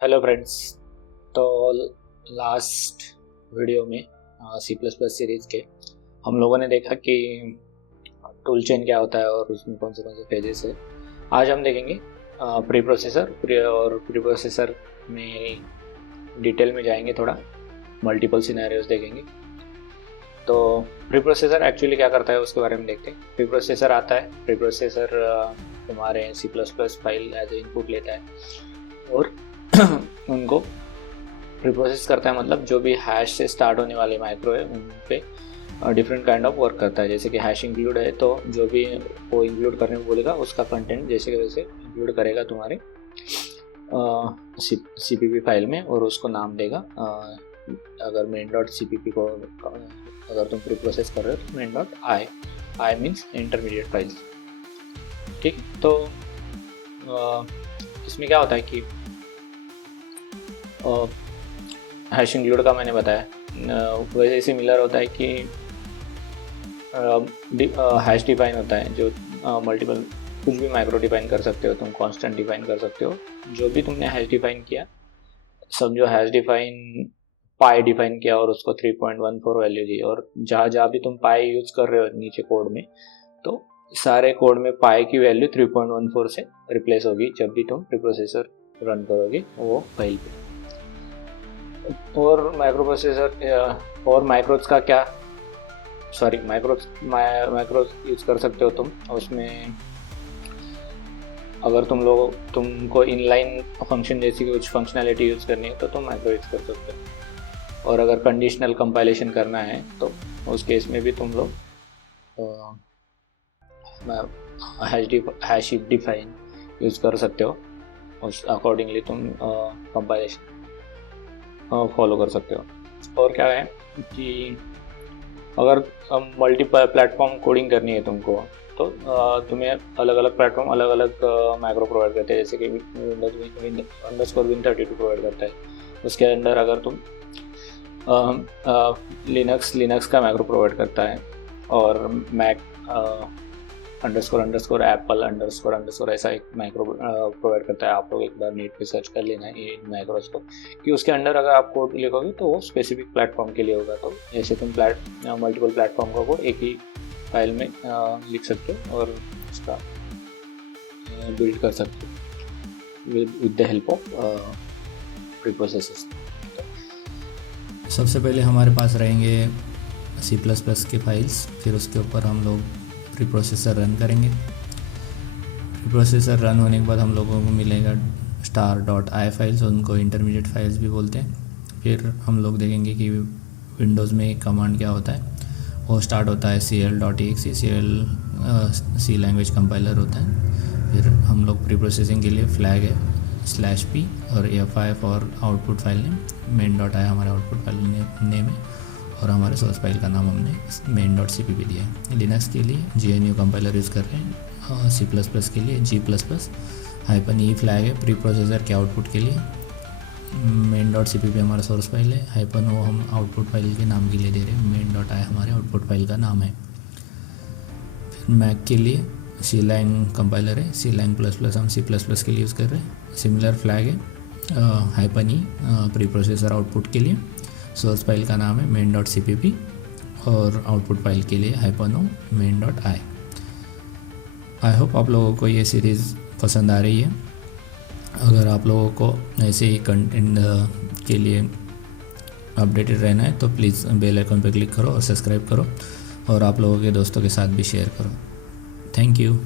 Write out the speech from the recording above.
Hello friends. तो last video में सी plus plus series के हम लोगों ने देखा कि टूल चेन क्या होता है और उसमें कौन से पेजेस है। आज हम देखेंगे प्री प्रोसेसर में डिटेल में जाएंगे, थोड़ा मल्टीपल सिनेरियोज देखेंगे। तो प्री प्रोसेसर एक्चुअली क्या करता है उसके बारे में देखते हैं। प्री प्रोसेसर आता है, प्री प्रोसेसर तुम्हारे C plus plus file as a input लेता है और उनको प्रीप्रोसेस करता है, मतलब जो भी हैश से स्टार्ट होने वाले माइक्रो है उन पे डिफरेंट काइंड ऑफ वर्क करता है। जैसे कि हैश इंक्लूड है तो जो भी वो इंक्लूड करने को बोलेगा उसका कंटेंट जैसे कि वैसे इंक्लूड करेगा तुम्हारे CPP फाइल में और उसको नाम देगा। अगर main.cpp को अगर तुम प्रीप्रोसेस कर रहे हो तो main.i मीन्स इंटरमीडिएट फाइल्स। ठीक, तो इसमें क्या होता है कि हैश इंक्लूड का मैंने बताया, वैसे सिमिलर होता है कि हैश डिफाइन होता है जो मल्टीपल कुछ भी माइक्रो डिफाइन कर सकते हो, तुम कांस्टेंट डिफाइन कर सकते हो। जो भी तुमने हैश डिफाइन किया, समझो हैश डिफाइन पाई डिफाइन किया और उसको 3.14 वैल्यू दी, और जहाँ जहाँ भी तुम पाई यूज़ कर रहे हो नीचे कोड में, तो सारे कोड में पाई की वैल्यू 3.14 से रिप्लेस होगी जब भी तुम प्रीप्रोसेसर रन करोगे वो फाइल पे। और माइक्रो प्रोसेसर और माइक्रोज का क्या, सॉरी माइक्रोज यूज़ कर सकते हो तुम उसमें। अगर तुमको इनलाइन फंक्शन जैसी कुछ फंक्शनैलिटी यूज़ करनी है तो तुम माइक्रो यूज़ कर सकते हो। और अगर कंडीशनल कंपाइलेशन करना है तो उस केस में भी तुम लोग हैश डिफाइन यूज़ कर सकते हो, उस अकॉर्डिंगली तुम कंपाइलेशन फॉलो कर सकते हो। और क्या है कि अगर मल्टीपल प्लेटफॉर्म कोडिंग करनी है तुमको, तो तुम्हें अलग अलग प्लेटफॉर्म अलग अलग माइक्रो प्रोवाइड करते हैं। जैसे कि Win32 प्रोवाइड करता है, उसके अंदर अगर तुम लिनक्स का माइक्रो प्रोवाइड करता है, और मैक __ एप्पल _ ऐसा एक माइक्रो प्रोवाइड करता है। आप लोग एक बार नेट पे सर्च कर लेना ये माइक्रोस को, कि उसके अंदर अगर आप कोड लिखोगे तो वो स्पेसिफिक प्लेटफॉर्म के लिए होगा। तो ऐसे तुम मल्टीपल प्लेटफॉर्म का कोड एक ही फाइल में लिख सकते हो और उसका बिल्ड कर सकते हो विद द हेल्प ऑफ प्रीप्रोसेसर्स। सबसे पहले हमारे पास रहेंगे C++ के फाइल्स, फिर उसके ऊपर हम लोग प्रीप्रोसेसर रन करेंगे। प्रीप्रोसेसर रन होने के बाद हम लोगों को मिलेगा star.i फाइल्स, उनको इंटरमीडिएट फाइल्स भी बोलते हैं। फिर हम लोग देखेंगे कि विंडोज़ में एक कमांड क्या होता है, वो स्टार्ट होता है cl.exe, C लैंग्वेज कंपाइलर होता है। फिर हम लोग प्रीप्रोसेसिंग के लिए फ्लैग है /p और f5 और आउटपुट फाइल नेम main.i हमारा आउटपुट फाइल नेम है, और हमारे सोर्स फाइल का नाम हमने main.cpp दिया है। लिनक्स के लिए GNU कंपाइलर यूज़ कर रहे हैं, C++ के लिए G++ -e फ्लैग है प्री प्रोसेसर के आउटपुट के लिए। main.cpp हमारा सोर्स फाइल है, -o हम आउटपुट फाइल के नाम के लिए दे रहे हैं, main.i हमारे आउटपुट फाइल का नाम है। फिर मैक के लिए C-lang कंपाइलर है, C-lang++ हम C++ के लिए यूज़ कर रहे हैं। सिमिलर फ्लैग है -e प्री प्रोसेसर आउटपुट के लिए। सोर्स फाइल का नाम है main.cpp और आउटपुट फाइल के लिए -o main.i। आई होप आप लोगों को ये सीरीज़ पसंद आ रही है। अगर आप लोगों को ऐसे ही कंटेंट के लिए अपडेटेड रहना है तो प्लीज़ बेल आइकन पर क्लिक करो और सब्सक्राइब करो, और आप लोगों के दोस्तों के साथ भी शेयर करो। Thank you.